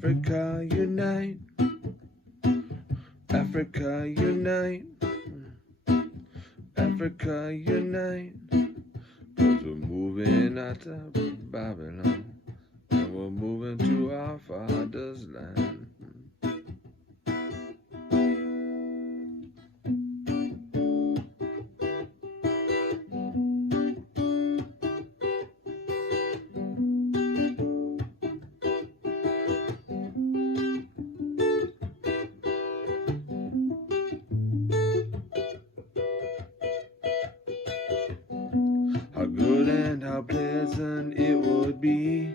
Africa unite, Africa unite, Africa unite, 'cause we're moving out of Babylon, and we're moving to our Father's land. How good and how pleasant it would be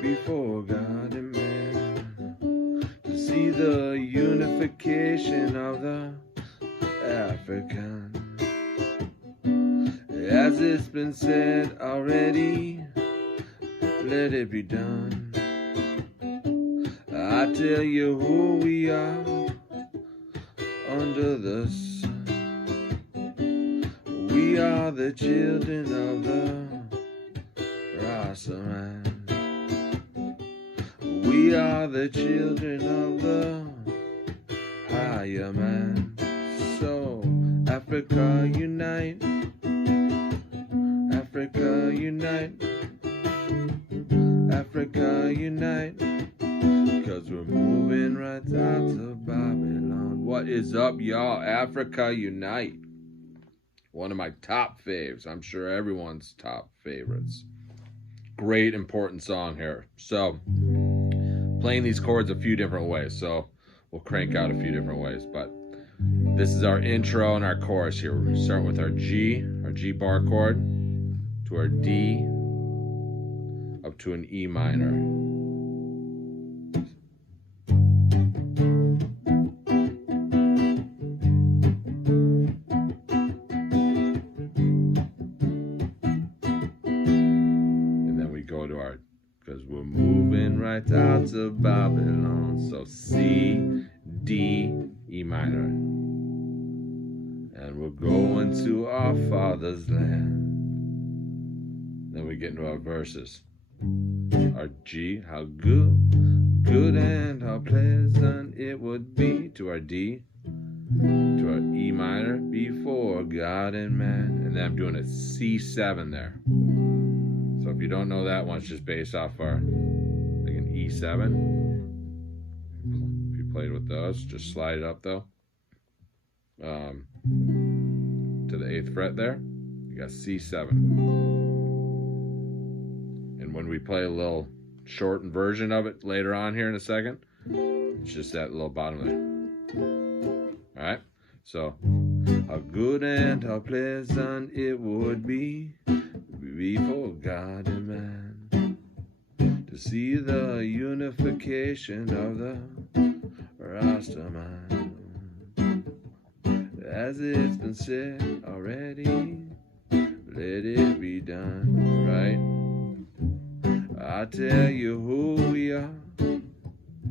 before God and man to see the unification of the African. As it's been said already, let it be done. I tell you who we are under the sun. We are the children of the Rasta man. We are the children of the higher man. So Africa unite, Africa unite, Africa unite, 'cause we're moving right out of Babylon. What is up, y'all? Africa unite. One of my top faves. I'm sure everyone's top favorites. Great, important song here. So, playing these chords a few different ways. So, we'll crank out a few different ways. But this is our intro and our chorus here. We're starting with our G bar chord, to our D, up to an E minor. Because we're moving right out of Babylon. So C, D, E minor. And we're going to our Father's land. Then we get into our verses. Our G, how good and how pleasant it would be. To our D, to our E minor, before God and man. And then I'm doing a C7 there. So if you don't know that one, it's just based off our, like an E7. If you played with those, just slide it up though. To the 8th fret there, you got C7. And when we play a little shortened version of it later on here in a second, it's just that little bottom there. Alright, so how good and how pleasant it would be before God and man to see the unification of the Rasta man. As it's been said already, let it be done, right? I tell you who we are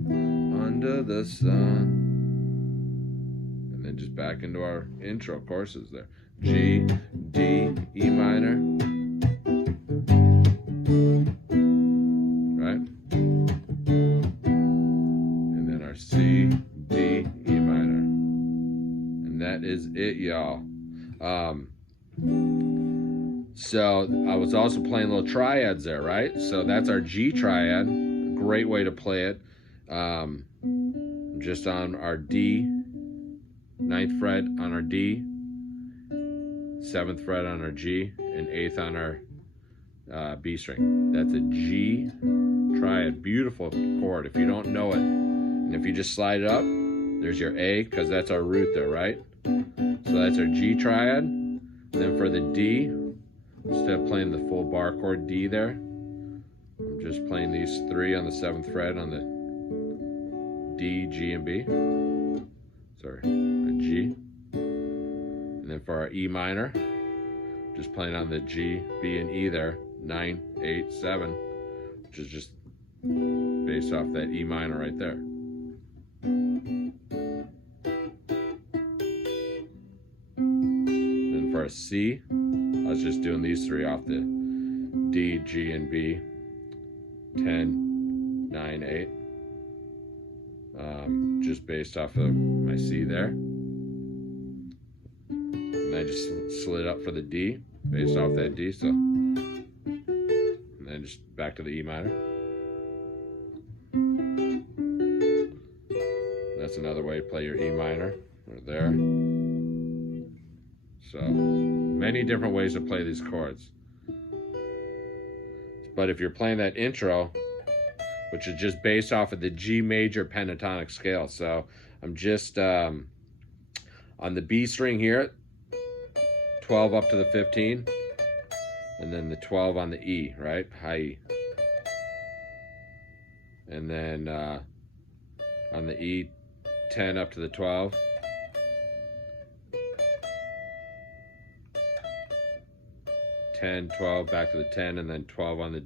under the sun. And then just back into our intro courses there. G, D, E minor. Right? And then our C, D, E minor. And that is it, y'all. So I was also playing little triads there, right? So that's our G triad. Great way to play it. Just on our D, 9th fret on our D, 7th fret on our G, and 8th on our B string. That's a G triad. Beautiful chord. If you don't know it, and if you just slide it up, there's your A, because that's our root there, right? So that's our G triad. Then for the D, instead of playing the full bar chord D there, I'm just playing these 3 on the 7th fret on the D, G, and B. Sorry, a G. And then for our E minor, just playing on the G, B, and E there, 9, 8, 7, which is just based off that E minor right there. Then for a C, I was just doing these 3 off the D, G, and B, 10, 9, 8. just based off of my C there. And I just slid up for the D based off that D, so, and then just back to the E minor. That's another way to play your E minor, right there. So, many different ways to play these chords. But if you're playing that intro, which is just based off of the G major pentatonic scale, so I'm just on the B string here, 12 up to the 15, and then the 12 on the E, right? High E. And then on the E, 10 up to the 12. Ten, 12, back to the 10, and then 12 on the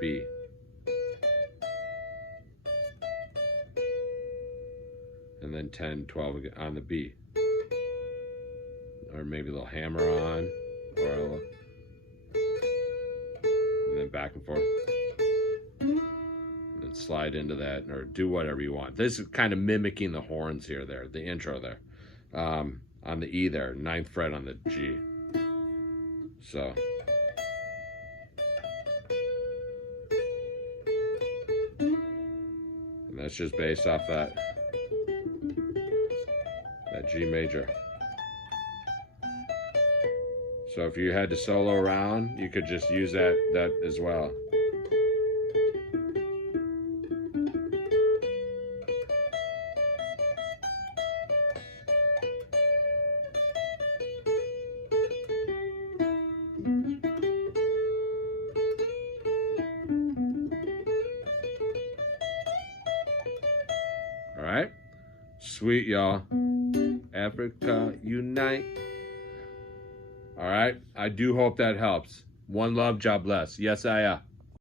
B. And then 10, 12 on the B. Or maybe a little hammer on, or a little, and then back and forth. And then slide into that, or do whatever you want. This is kind of mimicking the horns here, there, the intro there. On the E there, 9th fret on the G. So. And that's just based off that G major. So if you had to solo around, you could just use that as well. All right, sweet, y'all. Africa Unite. All right, I do hope that helps. One love, God bless. Yes, I am.